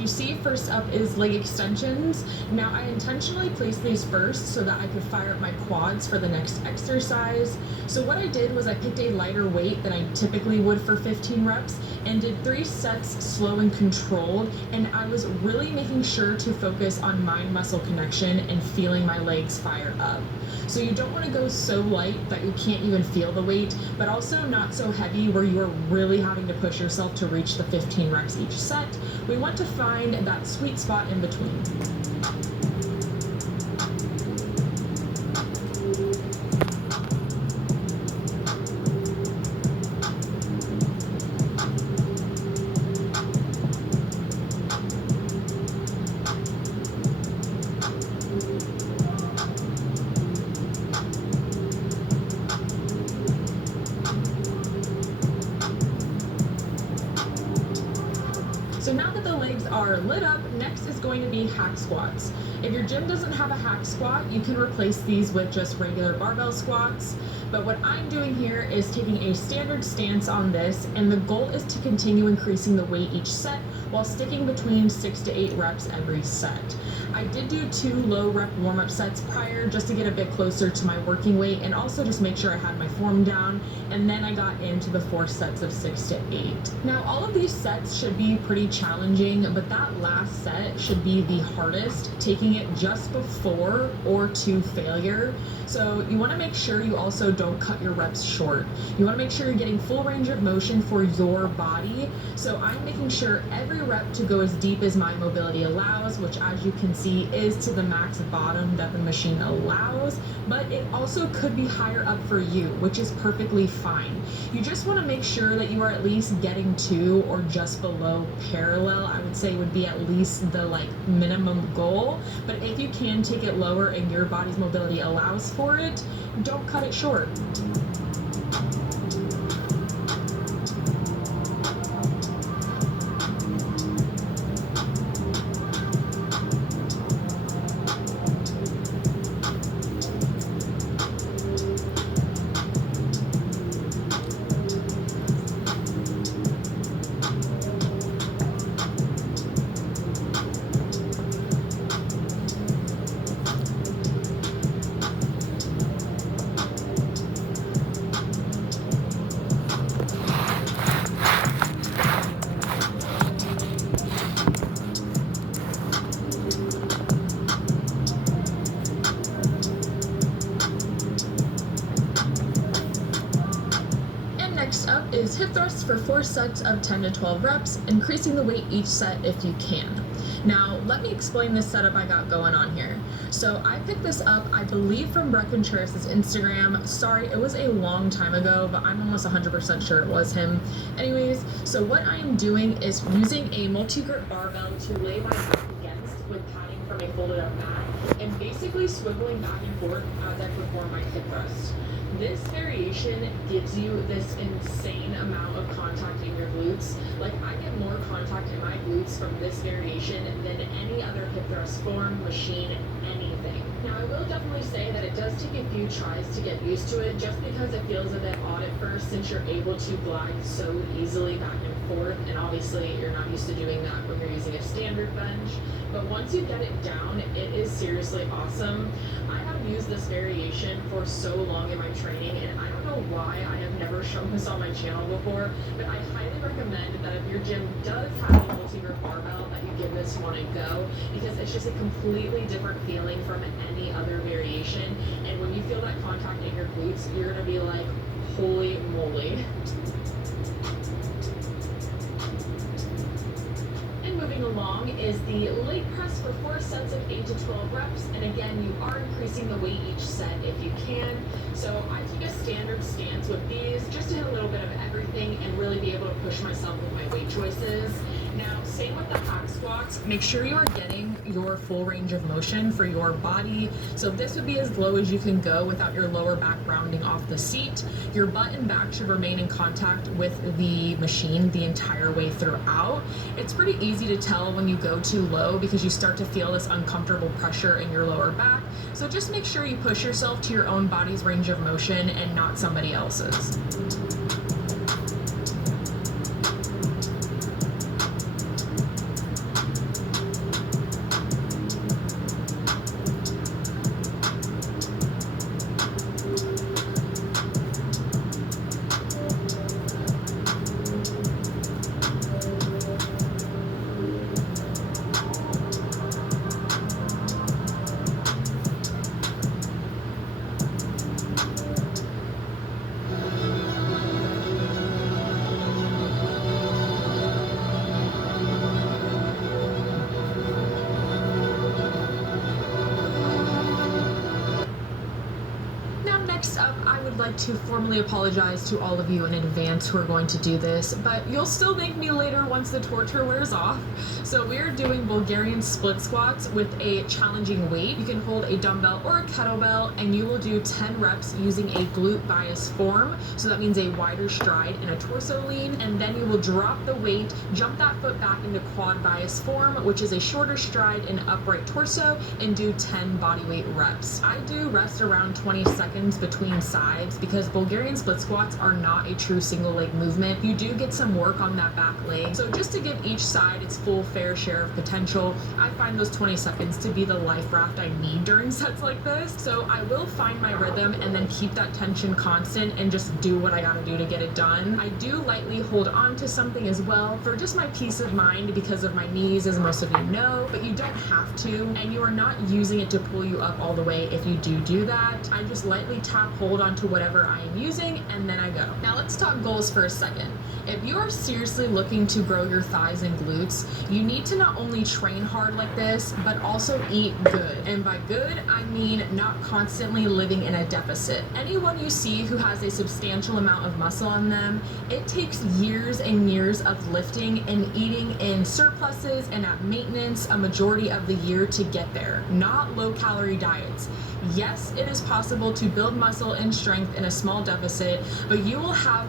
you see first up is leg extensions. Now I intentionally placed these first so that I could fire up my quads for the next exercise. So what I did was I picked a lighter weight than I typically would for 15 reps and did 3 sets slow and controlled, and I was really making sure to focus on mind-muscle connection and feeling my legs fire up. So you don't want to go so light that you can't even feel the weight, but also not so heavy where you are really having to push yourself to reach the 15 reps each set. We want to find that sweet spot in between. So now that the legs are lit up, next is going to be hack squats. If your gym doesn't have a hack squat, you can replace these with just regular barbell squats. But what I'm doing here is taking a standard stance on this, and the goal is to continue increasing the weight each set while sticking between 6 to 8 reps every set. I did do 2 low rep warm-up sets prior just to get a bit closer to my working weight and also just make sure I had my form down, and then I got into the 4 sets of 6 to 8. Now all of these sets should be pretty challenging, but that last set should be the hardest, taking it just before or to failure. So you want to make sure you also don't cut your reps short. You want to make sure you're getting full range of motion for your body. So I'm making sure every rep to go as deep as my mobility allows, which as you can see is to the max bottom that the machine allows, but it also could be higher up for you, which is perfectly fine. You just want to make sure that you are at least getting to or just below parallel. I would say would be at least the minimum goal, but if you can take it lower and your body's mobility allows for it, don't cut it short. Next up is hip thrusts for 4 sets of 10 to 12 reps, increasing the weight each set if you can. Now, let me explain this setup I got going on here. So I picked this up, I believe, from Brett Contreras' Instagram. Sorry, it was a long time ago, but I'm almost 100% sure it was him. Anyways, so what I am doing is using a multi-grip barbell to lay my back against with padding from a folded up mat, and basically swiveling back and forth as I perform my hip thrust. This variation gives you this insane amount of contact in your glutes. Like, I get more contact in my glutes from this variation than any other hip thrust form, machine, anything. Now, I will definitely say that it does take a few tries to get used to it, just because it feels a bit odd at first since you're able to glide so easily back and forth, and obviously you're not used to doing that when you're using a standard bench. But once you get it down, it is seriously awesome. I have used this variation for so long in my training, and I don't know why I have never shown this on my channel before, but I highly recommend that if your gym does have a multi-grip barbell, that you give this one a go, because it's just a completely different feeling from any other variation, and when you feel that contact in your glutes, you're gonna be like, holy moly. Moving along is the leg press for 4 sets of 8 to 12 reps, and again, you are increasing the weight each set if you can. So I take a standard stance with these just to hit a little bit of everything and really be able to push myself with my weight choices. Now, same with the hack squats. Make sure you are getting your full range of motion for your body. So this would be as low as you can go without your lower back rounding off the seat. Your butt and back should remain in contact with the machine the entire way throughout. It's pretty easy to tell when you go too low because you start to feel this uncomfortable pressure in your lower back. So just make sure you push yourself to your own body's range of motion and not somebody else's. up, I would like to formally apologize to all of you in advance who are going to do this, but you'll still thank me later once the torture wears off. So we're doing Bulgarian split squats with a challenging weight. You can hold a dumbbell or a kettlebell, and you will do 10 reps using a glute bias form. So that means a wider stride and a torso lean, and then you will drop the weight, jump that foot back into quad bias form, which is a shorter stride and upright torso, and do 10 bodyweight reps. I do rest around 20 seconds between sides because Bulgarian split squats are not a true single leg movement. You do get some work on that back leg. So just to give each side its full fair share of potential, I find those 20 seconds to be the life raft I need during sets like this. So I will find my rhythm and then keep that tension constant and just do what I gotta do to get it done. I do lightly hold on to something as well for just my peace of mind because of my knees, as most of you know, but you don't have to, and you are not using it to pull you up all the way if you do that. I just lightly tap hold onto whatever I am using, and then I go. Now let's talk goals for a second. If you are seriously looking to grow your thighs and glutes, you need to not only train hard like this, but also eat good. And by good, I mean not constantly living in a deficit. Anyone you see who has a substantial amount of muscle on them, it takes years and years of lifting and eating in surpluses and at maintenance a majority of the year to get there, not low-calorie diets. Yes, it is possible to build muscle and strength in a small deficit, but you will have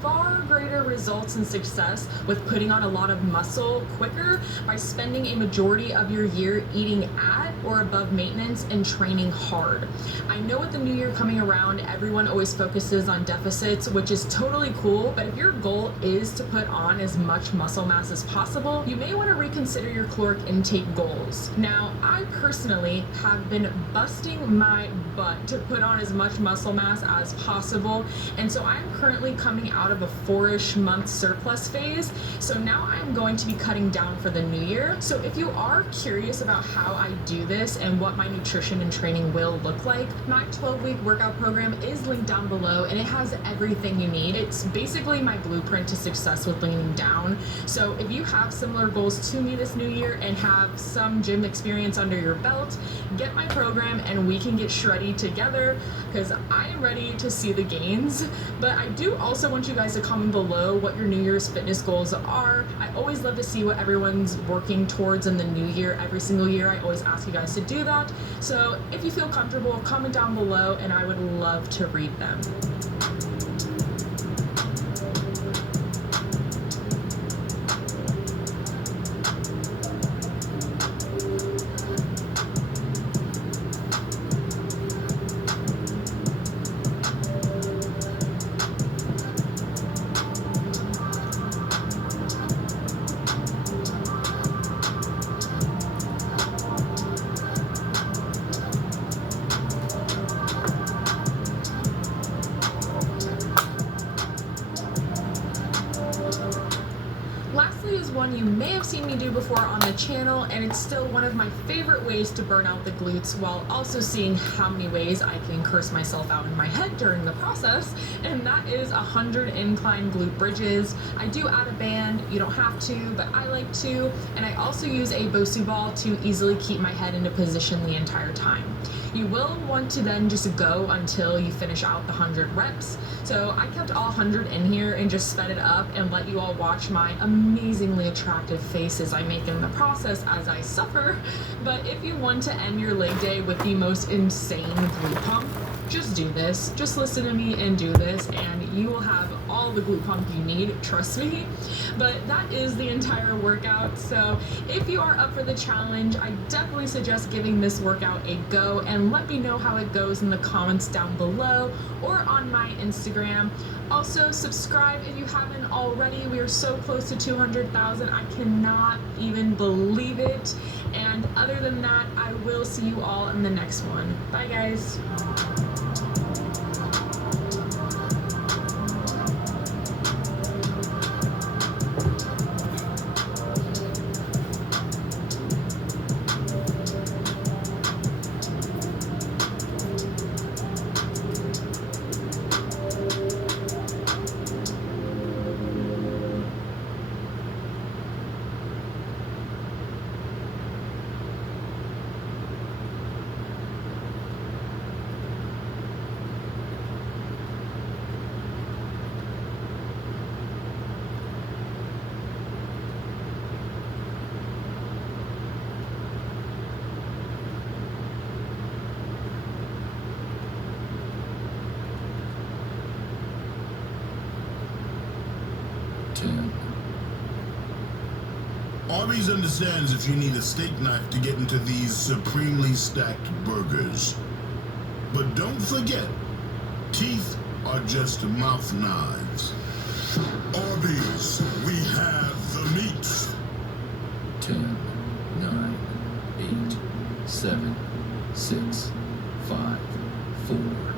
far greater results and success with putting on a lot of muscle quicker by spending a majority of your year eating at or above maintenance and training hard. I know with the new year coming around, everyone always focuses on deficits, which is totally cool, but if your goal is to put on as much muscle mass as possible, you may want to reconsider your caloric intake goals. Now, I personally have been busting my butt to put on as much muscle mass as possible, and so I'm currently coming out of a 4-ish month surplus phase, so now I'm going to be cutting down for the new year. So if you are curious about how I do this and what my nutrition and training will look like, my 12-week workout program is linked down below, and it has everything you need. It's basically my blueprint to success with leaning down. So if you have similar goals to me this new year and have some gym experience under your belt, get my program and we can get shreddy together, because I am ready to see the gains. But I do also want you guys to comment below what your New Year's fitness goals are. I always love to see what everyone's working towards in the new year. Every single year I always ask you guys to do that. So if you feel comfortable, comment down below and I would love to read them. Lastly is one you may have seen me do before on the channel, and it's still one of my favorite ways to burn out the glutes while also seeing how many ways I can curse myself out in my head during the process, and that is 100 incline glute bridges. I do add a band, you don't have to, but I like to, and I also use a Bosu ball to easily keep my head into position the entire time. You will want to then just go until you finish out the 100 reps. So I kept all 100 in here and just sped it up and let you all watch my amazingly attractive faces I make in the process as I suffer. But if you want to end your leg day with the most insane glute pump, just do this. Just listen to me and do this, and you will have all the glute pump you need, trust me. But that is the entire workout. So if you are up for the challenge, I definitely suggest giving this workout a go, and let me know how it goes in the comments down below or on my Instagram. Also, subscribe if you haven't already. We are so close to 200,000. I cannot even believe it. And other than that, I will see you all in the next one. Bye, guys. Arby's understands if you need a steak knife to get into these supremely stacked burgers. But don't forget, teeth are just mouth knives. Arby's, we have the meat. 10, 9, 8, 7, 6, 5, 4,